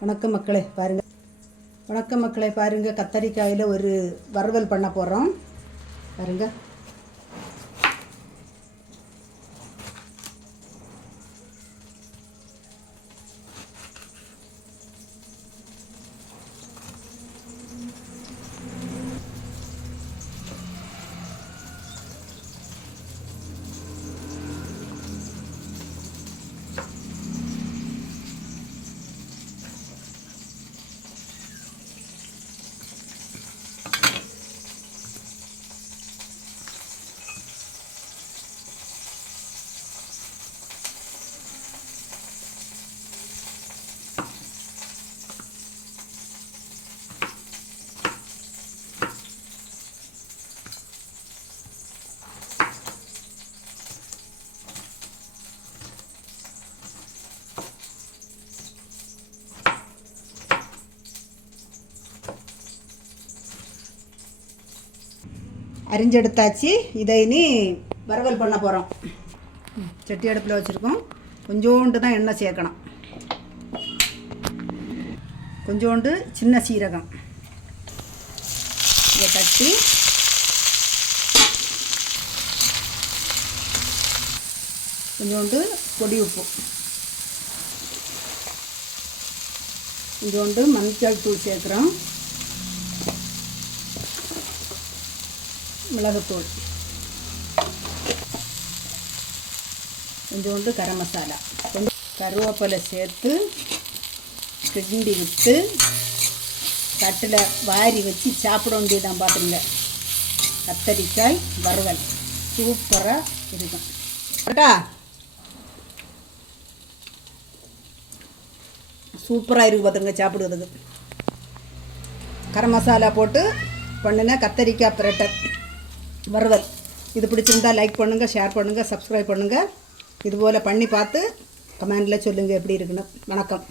வணக்கம் மக்களே பாருங்க. வணக்கம் மக்களே பாருங்க. கத்தரிக்காயில் ஒரு வறுவல் பண்ண போகிறோம் பாருங்கள் அரிஞ்செடுத்தாச்சு. இதை இனி வறுவல் பண்ண போகிறோம் சட்டி அடுப்பில் வச்சுருக்கோம். கொஞ்சோண்டு தான் எண்ணெய் சேர்க்கணும். கொஞ்சோண்டு சின்ன சீரகம். இதை தட்டி கொஞ்சோண்டு பொடி உப்பு. கொஞ்சோண்டு மஞ்சள் தூள் சேர்க்குறோம். மிளகுத்தூள். கொஞ்சோண்டு கரம் மசாலா. கொஞ்சம் கருவேப்பிலை சேர்த்து கிண்டி விட்டு தட்டில் வாரி வச்சு சாப்பிட வேண்டியதான் பார்த்துருங்க கத்தரிக்காய் வறுவல். சூப்பராக இருக்கும். கரெக்டா? சூப்பராக இருக்கு பார்த்துங்க சாப்பிடுறதுக்கு. கரம் மசாலா போட்டு பண்ணின கத்தரிக்காய் பிரட்டர் வறுவல் இது பிடிச்சிருந்தா லைக் பண்ணுங்கள் ஷேர் பண்ணுங்கள் சப்ஸ்கிரைப் பண்ணுங்கள் இதுபோல் பண்ணி பார்த்து கமெண்டில் சொல்லுங்கள் எப்படி இருக்குன்னு. வணக்கம்.